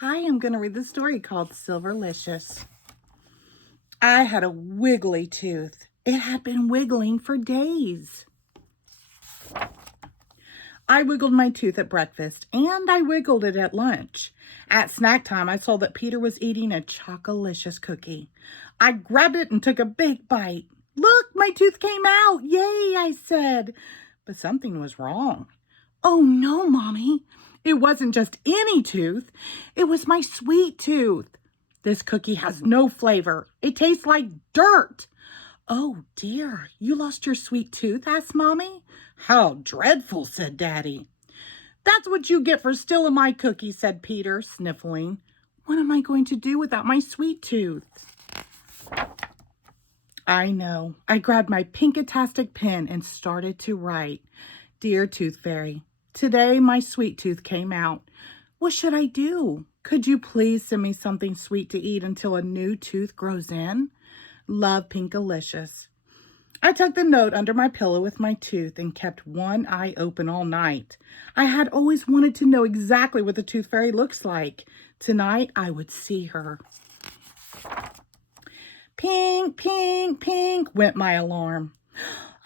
Hi, I'm going to read the story called Silverlicious. I had a wiggly tooth. It had been wiggling for days. I wiggled my tooth at breakfast and I wiggled it at lunch. At snack time, I saw that Peter was eating a Chocolicious cookie. I grabbed it and took a big bite. Look, my tooth came out. Yay, I said. But something was wrong. Oh no, Mommy. It wasn't just any tooth. It was my sweet tooth. This cookie has no flavor. It tastes like dirt. Oh dear, you lost your sweet tooth? Asked Mommy. How dreadful, said Daddy. That's what you get for stealing my cookie, said Peter, sniffling. What am I going to do without my sweet tooth? I know. I grabbed my Pinkatastic pen and started to write. Dear Tooth Fairy, today my sweet tooth came out. What should I do? Could you please send me something sweet to eat until a new tooth grows in? Love, Pinkalicious. I tucked the note under my pillow with my tooth and kept one eye open all night. I had always wanted to know exactly what the Tooth Fairy looks like. Tonight I would see her. Pink, pink, pink, went my alarm.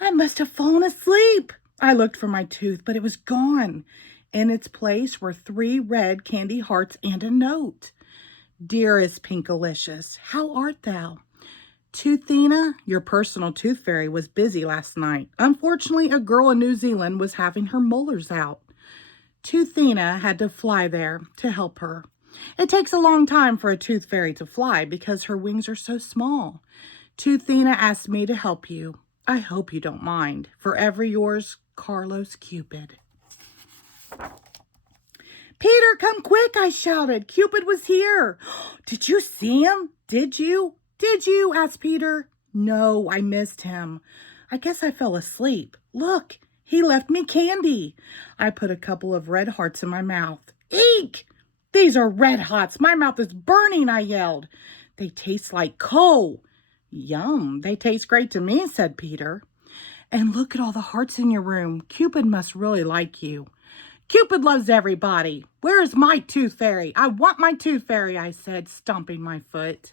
I must have fallen asleep. I looked for my tooth, but it was gone. In its place were 3 red candy hearts and a note. Dearest Pinkalicious, how art thou? Toothina, your personal tooth fairy, was busy last night. Unfortunately, a girl in New Zealand was having her molars out. Toothina had to fly there to help her. It takes a long time for a tooth fairy to fly because her wings are so small. Toothina asked me to help you. I hope you don't mind. Forever yours, Carlos Cupid. Peter, come quick, I shouted. Cupid was here. Did you see him? Did you? Did you? Asked Peter. No, I missed him. I guess I fell asleep. Look, he left me candy. I put a couple of red hearts in my mouth. Eek! These are red hots. My mouth is burning, I yelled. They taste like coal. Yum, they taste great to me, said Peter. And look at all the hearts in your room. Cupid must really like you. Cupid loves everybody. Where is my tooth fairy? I want my tooth fairy, I said, stomping my foot.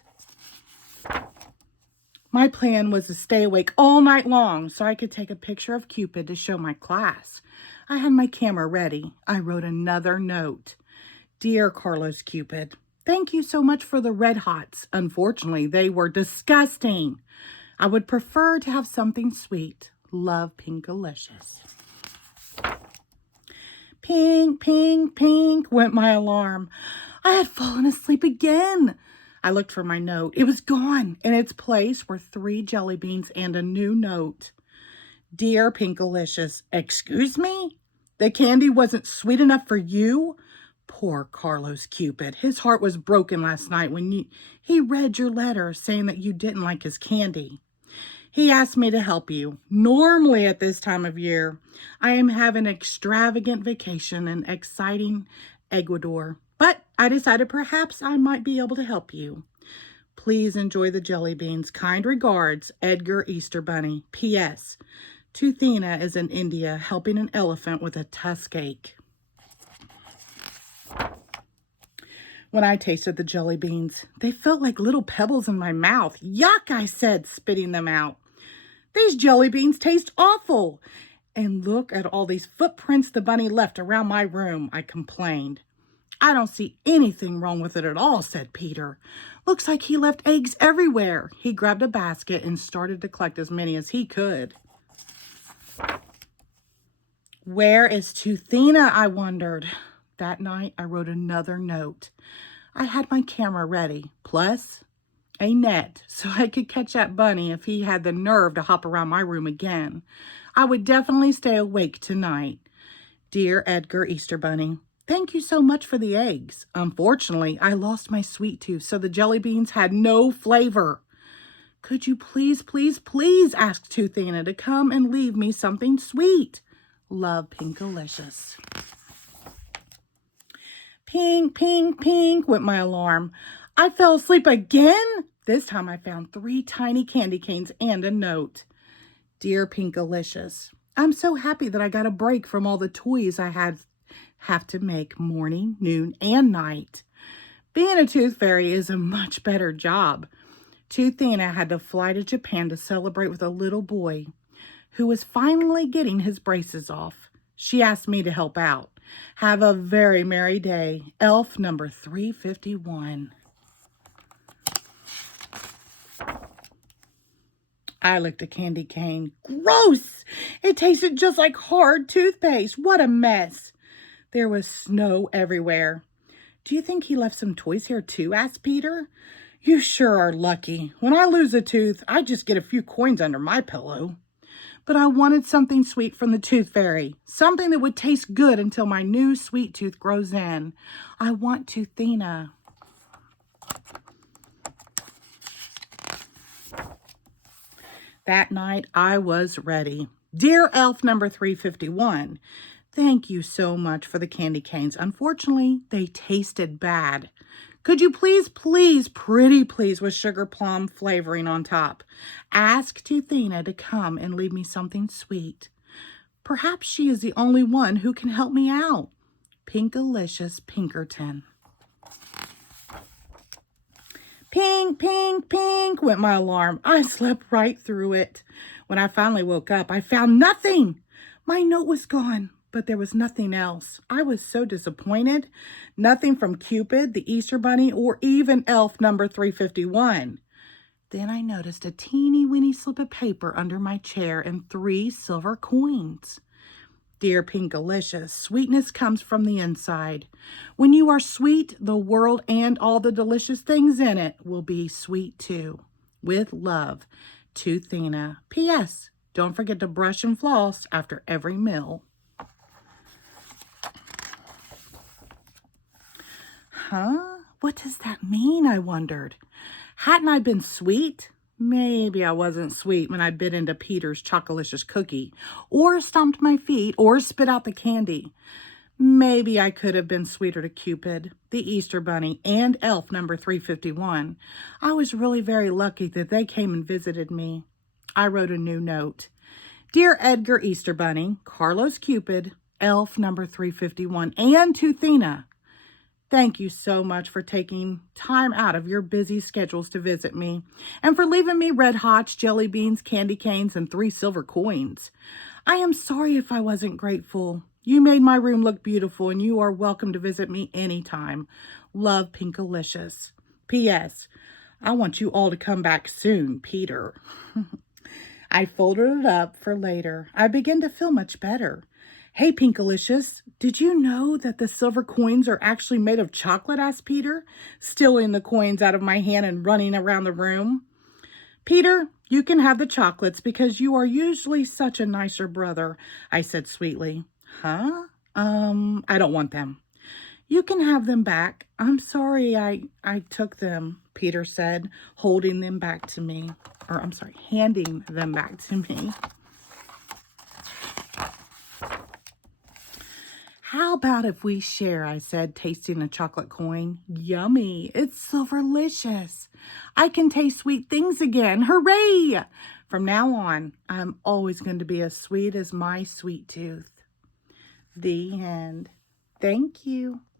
My plan was to stay awake all night long so I could take a picture of Cupid to show my class. I had my camera ready. I wrote another note. Dear Carlos Cupid, thank you so much for the red hots. Unfortunately, they were disgusting. I would prefer to have something sweet. Love, Pinkalicious. Pink, pink, pink, went my alarm. I had fallen asleep again. I looked for my note. It was gone. In its place were 3 jelly beans and a new note. Dear Pinkalicious, excuse me? The candy wasn't sweet enough for you? Poor Carlos Cupid. His heart was broken last night when he read your letter saying that you didn't like his candy. He asked me to help you. Normally at this time of year, I am having an extravagant vacation in exciting Ecuador, but I decided perhaps I might be able to help you. Please enjoy the jelly beans. Kind regards, Edgar Easter Bunny. P.S. Toothina is in India helping an elephant with a tusk ache. When I tasted the jelly beans, they felt like little pebbles in my mouth. Yuck, I said, spitting them out. These jelly beans taste awful. And look at all these footprints the bunny left around my room, I complained. I don't see anything wrong with it at all, said Peter. Looks like he left eggs everywhere. He grabbed a basket and started to collect as many as he could. Where is Toothina? I wondered. That night, I wrote another note. I had my camera ready, plus a net, so I could catch that bunny if he had the nerve to hop around my room again. I would definitely stay awake tonight. Dear Edgar Easter Bunny, thank you so much for the eggs. Unfortunately, I lost my sweet tooth, so the jelly beans had no flavor. Could you please, please, please ask Toothina to come and leave me something sweet? Love, Pinkalicious. Pink, pink, pink, went my alarm. I fell asleep again. This time I found 3 tiny candy canes and a note. Dear Pinkalicious, I'm so happy that I got a break from all the toys I have to make morning, noon, and night. Being a tooth fairy is a much better job. Toothina had to fly to Japan to celebrate with a little boy who was finally getting his braces off. She asked me to help out. Have a very merry day. Elf number 351. I licked a candy cane. Gross! It tasted just like hard toothpaste. What a mess. There was snow everywhere. Do you think he left some toys here too? Asked Peter. You sure are lucky. When I lose a tooth, I just get a few coins under my pillow. But I wanted something sweet from the tooth fairy. Something that would taste good until my new sweet tooth grows in. I want Toothina. That night, I was ready. Dear Elf number 351, thank you so much for the candy canes. Unfortunately, they tasted bad. Could you please, pretty please, with sugar plum flavoring on top, ask Toothina to come and leave me something sweet? Perhaps she is the only one who can help me out. Pinkalicious Pinkerton. Pink, pink, pink went my alarm. I slept right through it. When I finally woke up, I found nothing. My note was gone, but there was nothing else. I was so disappointed. Nothing from Cupid, the Easter Bunny, or even Elf number 351. Then I noticed a teeny weeny slip of paper under my chair and 3 silver coins. Dear Pinkalicious, sweetness comes from the inside. When you are sweet, the world and all the delicious things in it will be sweet too. With love, Toothina. P.S. Don't forget to brush and floss after every meal. Huh? What does that mean, I wondered. Hadn't I been sweet? Maybe I wasn't sweet when I bit into Peter's Chocolicious cookie, or stomped my feet, or spit out the candy. Maybe I could have been sweeter to Cupid, the Easter Bunny, and Elf number 351. I was really very lucky that they came and visited me. I wrote a new note. Dear Edgar Easter Bunny, Carlos Cupid, Elf number 351, and Toothina, thank you so much for taking time out of your busy schedules to visit me and for leaving me red hots, jelly beans, candy canes, and 3 silver coins. I am sorry if I wasn't grateful. You made my room look beautiful and you are welcome to visit me anytime. Love, Pinkalicious. P.S. I want you all to come back soon, Peter. I folded it up for later. I began to feel much better. Hey, Pinkalicious, did you know that the silver coins are actually made of chocolate? Asked Peter, stealing the coins out of my hand and running around the room. Peter, you can have the chocolates because you are usually such a nicer brother, I said sweetly. Huh? I don't want them. You can have them back. I'm sorry I took them, Peter said, holding them back to me. Handing them back to me. How about if we share, I said, tasting a chocolate coin. Yummy. It's Silverlicious. I can taste sweet things again. Hooray! From now on, I'm always going to be as sweet as my sweet tooth. The end. Thank you.